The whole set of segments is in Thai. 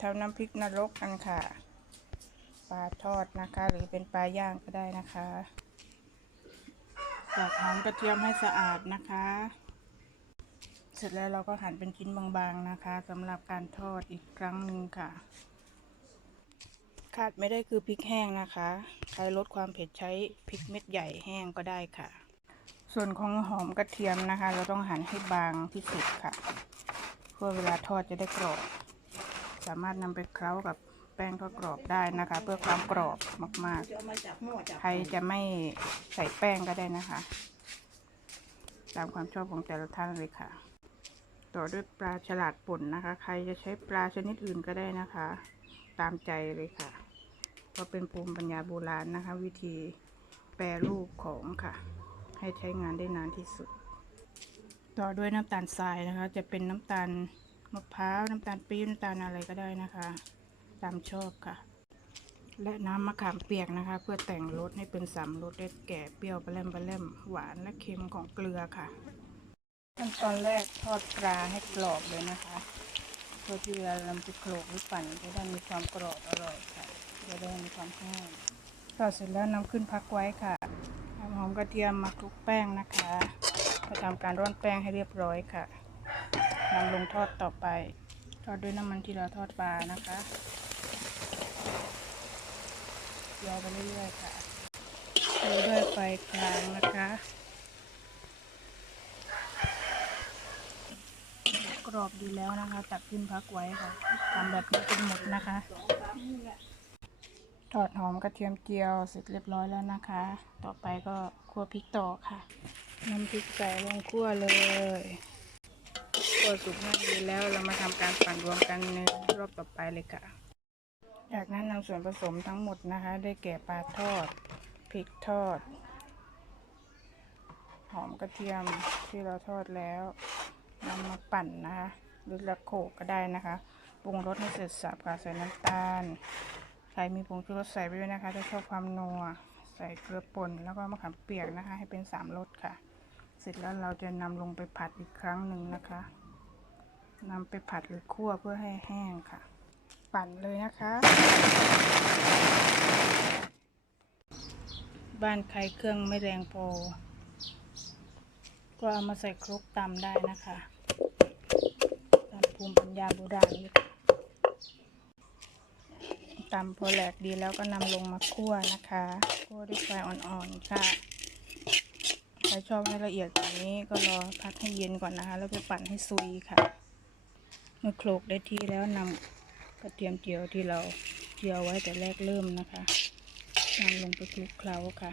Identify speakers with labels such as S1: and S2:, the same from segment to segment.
S1: ทำน้ำพริกนรกกันค่ะ ปลาทอดนะคะ หรือเป็นปลาย่างก็ได้นะคะตอกหอมกระเทียมให้สะอาดนะคะ เสร็จแล้วเราก็หั่นเป็นชิ้นบางๆนะคะสำหรับการทอดอีกครั้งหนึ่งค่ะ ขาดไม่ได้คือพริกแห้งนะคะ ใครลดความเผ็ดใช้พริกเม็ดใหญ่แห้งก็ได้ค่ะ ส่วนของหอมกระเทียมนะคะ เราต้องหั่นให้บางที่สุดค่ะ เพื่อเวลาทอดจะได้กรอบ สามารถนำไปเคล้ากับแป้งทอดกรอบได้นะคะ เพื่อความกรอบมากๆ ใครจะไม่ใส่แป้งก็ได้นะคะ ตามความชอบของแต่ละท่านเลยค่ะ ต่อด้วยปลาฉลาดป่นนะคะ ใครจะใช้ปลาชนิดอื่นก็ได้นะคะ ตามใจเลยค่ะ เพราะเป็นภูมิปัญญาโบราณนะคะ วิธีแปรรูปของค่ะ ให้ใช้งานได้นานที่สุด ต่อด้วยน้ำตาลทรายนะคะ จะเป็นน้ำตาล มะพร้าวน้ำตาลปี๊บน้ำตาลอะไรก็ได้นะคะ ตามชอบค่ะ และน้ำมะขามเปียกนะคะ เพื่อแต่งรสให้เป็นสามรสได้แก่เปรี้ยวปลาแรมปลาแรมหวานและเค็มของเกลือค่ะขั้นตอนแรกทอดปลาให้กรอบเลยนะคะเพื่อที่เวลาเราไปโขลกหรือปั่นจะได้มีความกรอบอร่อยค่ะจะได้มีความแห้งทอดเสร็จแล้วนำขึ้นพักไว้ค่ะนำหอมกระเทียมมาคลุกแป้งนะคะก็ทำการร่อนแป้งให้เรียบร้อยค่ะ นำลงทอดต่อไป ทอดด้วยน้ำมันที่เราทอดปลานะคะยอไปเรื่อยๆค่ะโรยด้วยไฟกลางนะคะกรอบดีแล้วนะคะ ตักขึ้นพักไว้ค่ะทำแบบนี้จนหมดนะคะ ทอดหอมกระเทียมเจียวเสร็จเรียบร้อยแล้วนะคะ ต่อไปก็คั่วพริกต่อค่ะน้ำพริกใส่ลงคั่วเลย คั่วสุกง่ายดีแล้วเรามาทำการปั่นรวมกันในรอบต่อไปเลยค่ะ จากนั้นนำส่วนผสมทั้งหมดนะคะ ได้แก่ปลาทอดพริกทอด หอมกระเทียมที่เราทอดแล้วนำมาปั่นนะคะหรือละโขกก็ได้นะคะปรุงรสให้เสร็จสับค่ะใส่น้ำตาลใครมีผงชูรสใส่ไปด้วยนะคะถ้าชอบความนัวใส่เกลือป่นแล้วก็มะขามเปียกนะคะ ให้เป็นสามรสค่ะ เสร็จแล้วเราจะนำลงไปผัดอีกครั้งหนึ่งนะคะ นำไปผัดหรือคั่วเพื่อให้แห้งค่ะ ปั่นเลยนะคะ บ้านใครเครื่องไม่แรงพอก็เอามาใส่ครกตำได้นะคะตามภูมิปัญญาโบราณเลตำพอแหลกดีแล้วก็นำลงมาคั่วนะคะคั่วด้วยไฟอ่อนๆค่ะใครชอบให้ละเอียดกว่านี้ก็รอพักให้เย็นก่อนนะคะ แล้วไปปั่นให้ซุยค่ะ เมื่อโขลกได้ที่แล้วนำกระเทียมเจียวที่เราเจียวไว้แต่แรกเริ่มนะคะนำลงไปคลุกเคล้าค่ะ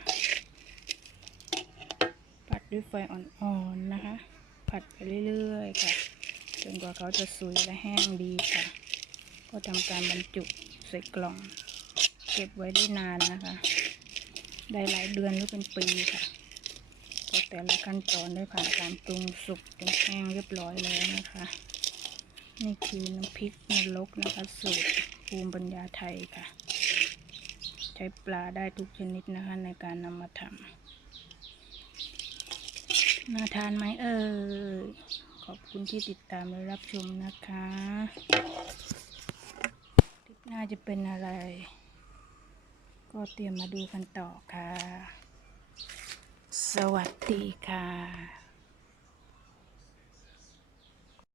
S1: ผัดด้วยไฟอ่อนๆนะคะ ผัดไปเรื่อยๆค่ะจนกว่าเขาจะสุยและแห้งดีค่ะ ก็ทำการบรรจุใส่กล่อง เก็บไว้ได้นานนะคะ ได้หลายเดือนหรือเป็นปีค่ะเพราะแต่ละขั้นตอนได้ผ่านการปรุงสุกจนแห้งเรียบร้อยแล้วนะคะ นี่คือน้ำพริกนรกนะคะสูตรภูมิปัญญาไทยค่ะ ใช้ปลาได้ทุกชนิดนะคะในการนำมาทำน่าทานไหมเอ่ยขอบคุณที่ติดตามและรับชมนะคะคลิปหน้าจะเป็นอะไร ก็เตรียมมาดูกันต่อค่ะ สวัสดีค่ะ